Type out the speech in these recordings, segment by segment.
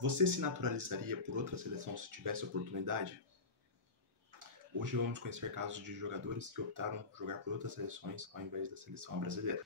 Você se naturalizaria por outra seleção se tivesse oportunidade? Hoje vamos conhecer casos de jogadores que optaram por jogar por outras seleções ao invés da seleção brasileira.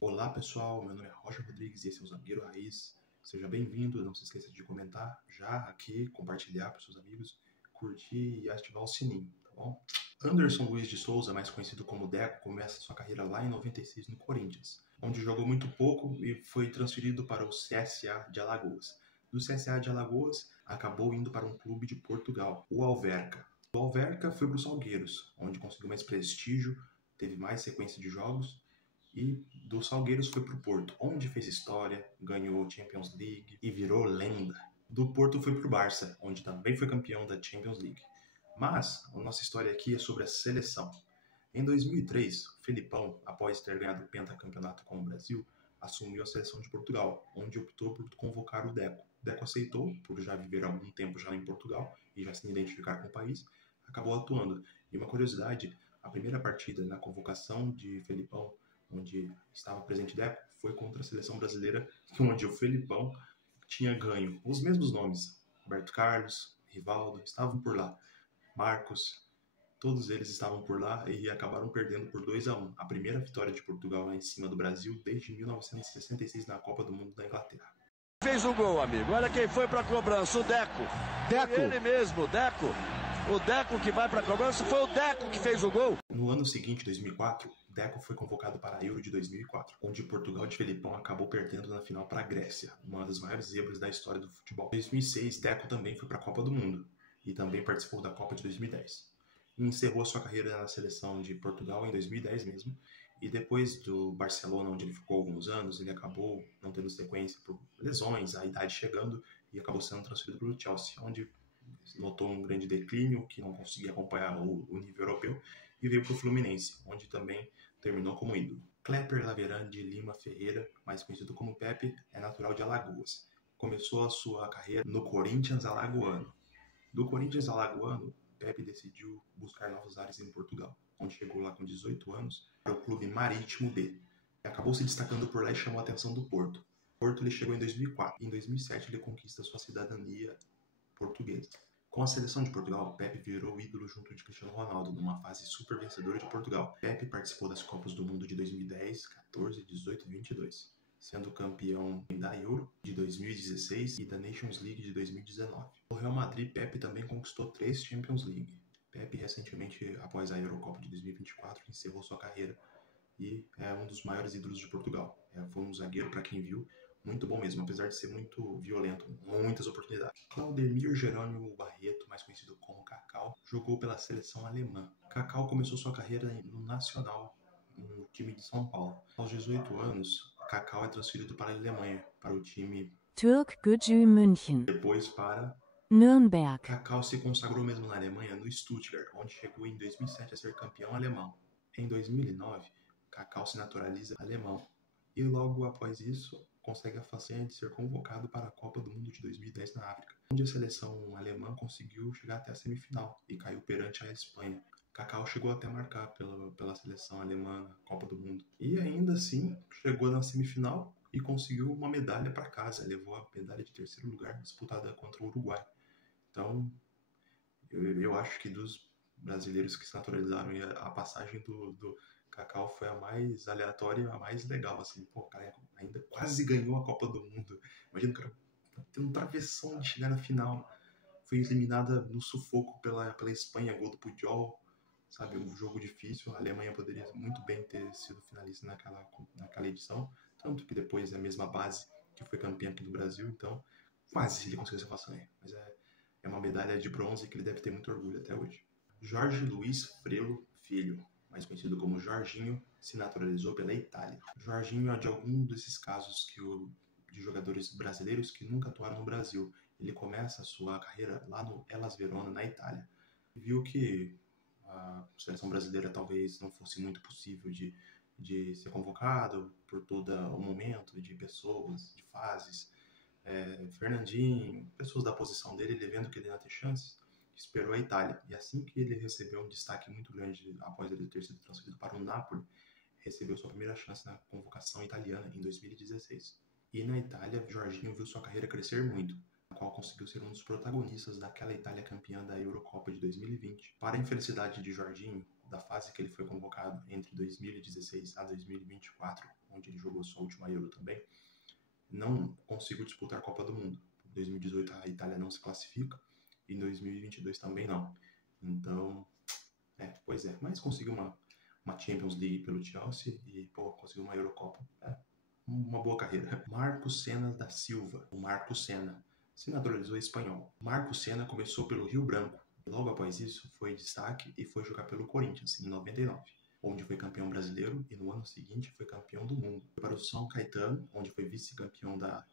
Olá pessoal, meu nome é Roger Rodrigues e esse é o Zagueiro Raiz. Seja bem-vindo, não se esqueça de comentar já aqui, compartilhar para os seus amigos, curtir e ativar o sininho, tá bom? Anderson Luiz de Souza, mais conhecido como Deco, começa sua carreira lá em 96 no Corinthians, onde jogou muito pouco e foi transferido para o CSA de Alagoas. Do CSA de Alagoas, acabou indo para um clube de Portugal, o Alverca. O Alverca foi para o Salgueiros, onde conseguiu mais prestígio, teve mais sequência de jogos, e do Salgueiros foi para o Porto, onde fez história, ganhou Champions League e virou lenda. Do Porto foi para o Barça, onde também foi campeão da Champions League. Mas a nossa história aqui é sobre a seleção. Em 2003, o Felipão, após ter ganhado o pentacampeonato com o Brasil, assumiu a seleção de Portugal, onde optou por convocar o Deco. O Deco aceitou, por já viver algum tempo já em Portugal e já se identificar com o país, acabou atuando. E uma curiosidade, a primeira partida na convocação de Felipão, onde estava presente Deco, foi contra a seleção brasileira, onde o Felipão tinha ganho os mesmos nomes. Roberto Carlos, Rivaldo, estavam por lá. Marcos, todos eles estavam por lá e acabaram perdendo por 2-1. A primeira vitória de Portugal em cima do Brasil desde 1966 na Copa do Mundo da Inglaterra. Fez o gol, amigo. Olha quem foi para a cobrança, o Deco. Deco. Ele mesmo, o Deco. O Deco que vai para a cobrança, foi o Deco que fez o gol. No ano seguinte, 2004, Deco foi convocado para a Euro de 2004, onde Portugal de Felipão acabou perdendo na final para a Grécia, uma das maiores zebras da história do futebol. Em 2006, Deco também foi para a Copa do Mundo e também participou da Copa de 2010. E encerrou sua carreira na seleção de Portugal em 2010 mesmo, e depois do Barcelona, onde ele ficou alguns anos, ele acabou não tendo sequência por lesões, a idade chegando, e acabou sendo transferido para o Chelsea, onde notou um grande declínio, que não conseguia acompanhar o nível europeu, e veio para o Fluminense, onde também terminou como ídolo. Klepper Laveran de Lima Ferreira, mais conhecido como Pepe, é natural de Alagoas. Começou a sua carreira no Corinthians alagoano. Do Corinthians alagoano, Pepe decidiu buscar novos ares em Portugal, onde chegou lá com 18 anos para o Clube Marítimo B. Acabou se destacando por lá e chamou a atenção do Porto. Porto ele chegou em 2004 e em 2007 ele conquista sua cidadania portuguesa. Com a seleção de Portugal, Pepe virou ídolo junto de Cristiano Ronaldo, numa fase super vencedora de Portugal. Pepe participou das Copas do Mundo de 2010, 14, 18 e 22, sendo campeão da Euro de 2016 e da Nations League de 2019. No Real Madrid, Pepe também conquistou 3 Champions League. Pepe, recentemente, após a Eurocopa de 2024, encerrou sua carreira e é um dos maiores ídolos de Portugal. Foi um zagueiro, para quem viu, muito bom mesmo, apesar de ser muito violento, muitas oportunidades. Claudemir Jerônimo Barreto, mais conhecido como Cacau, jogou pela seleção alemã. Cacau começou sua carreira no Nacional, no time de São Paulo. Aos 18 anos, Cacau é transferido para a Alemanha, para o time Türkgücü München. Depois para Nürnberg. Cacau se consagrou mesmo na Alemanha, no Stuttgart, onde chegou em 2007 a ser campeão alemão. Em 2009, Cacau se naturaliza alemão e logo após isso consegue a façanha de ser convocado para a Copa do Mundo de 2010 na África, onde a seleção alemã conseguiu chegar até a semifinal e caiu perante a Espanha. Cacau chegou até a marcar pela seleção alemã na Copa do Mundo e ainda assim chegou na semifinal e conseguiu uma medalha para casa, levou a medalha de terceiro lugar disputada contra o Uruguai. Então, eu acho que dos brasileiros que se naturalizaram, a passagem do Cacau foi a mais aleatória, a mais legal, assim, pô, o cara ainda quase ganhou a Copa do Mundo. Imagina o cara tendo um travessão de chegar na final, foi eliminada no sufoco pela Espanha, gol do Puyol, sabe, um jogo difícil, a Alemanha poderia muito bem ter sido finalista naquela edição, tanto que depois é a mesma base que foi campeã aqui do Brasil, então quase ele conseguiu essa façanha, mas é uma medalha de bronze que ele deve ter muito orgulho até hoje. Jorge Luiz Frelo Filho, mais conhecido como Jorginho, se naturalizou pela Itália. Jorginho é de algum desses casos de jogadores brasileiros que nunca atuaram no Brasil. Ele começa a sua carreira lá no Hellas Verona, na Itália. Viu que a seleção brasileira talvez não fosse muito possível de ser convocado por todo o momento, de pessoas, de fases. Fernandinho, pessoas da posição dele, ele vendo que ele não ia ter chances, esperou a Itália. E assim que ele recebeu um destaque muito grande após ele ter sido transferido para o Napoli, recebeu sua primeira chance na convocação italiana em 2016. E na Itália, Jorginho viu sua carreira crescer muito, na qual conseguiu ser um dos protagonistas daquela Itália campeã da Eurocopa de 2020. Para a infelicidade de Jorginho, da fase que ele foi convocado entre 2016 a 2024, onde ele jogou sua última Euro também, não conseguiu disputar a Copa do Mundo. Em 2018 a Itália não se classifica e em 2022 também não. Então, mas conseguiu uma Champions League pelo Chelsea e, conseguiu uma Eurocopa. Uma boa carreira. Marcos Senna da Silva, o Marcos Senna, se naturalizou espanhol. Marcos Senna começou pelo Rio Branco. Logo após isso, foi destaque e foi jogar pelo Corinthians, em 99, onde foi campeão brasileiro e no ano seguinte foi campeão do mundo. Foi para o São Caetano, onde foi vice-campeão da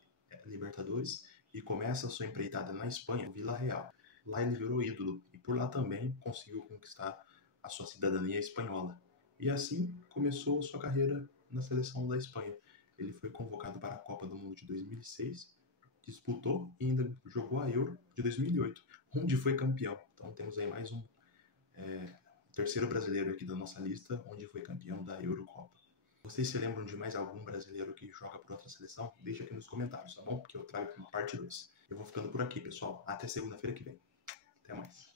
Libertadores e começa a sua empreitada na Espanha, Vila Real. Lá ele virou ídolo e por lá também conseguiu conquistar a sua cidadania espanhola. E assim começou sua carreira na seleção da Espanha. Ele foi convocado para a Copa do Mundo de 2006, disputou e ainda jogou a Euro de 2008, onde foi campeão. Então temos aí mais um terceiro brasileiro aqui da nossa lista, onde foi campeão da Eurocopa. Vocês se lembram de mais algum brasileiro que joga por outra seleção? Deixa aqui nos comentários, tá bom? Porque eu trago uma parte 2. Eu vou ficando por aqui, pessoal. Até segunda-feira que vem. Até mais.